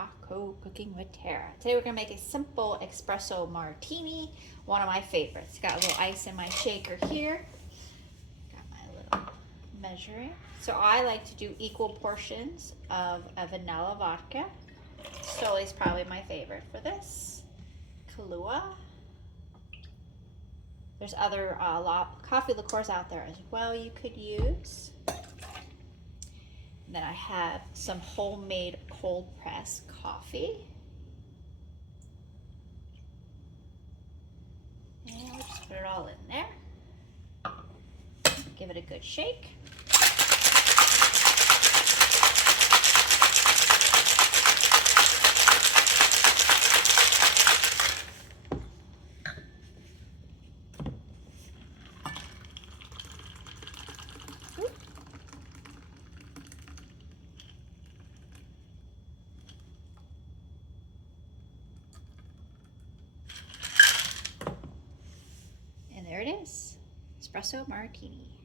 Taco Cooking with Tara. Today we're gonna make a simple espresso martini, one of my favorites. Got a little ice in my shaker here. Got my little measuring. So I like to do equal portions of a vanilla vodka. Stoli's probably my favorite for this. Kahlúa. There's other coffee liqueurs out there as well you could use. And then I have some homemade cold press coffee. And we'll just put it all in there. Give it a good shake. And there it is, Espresso Martini.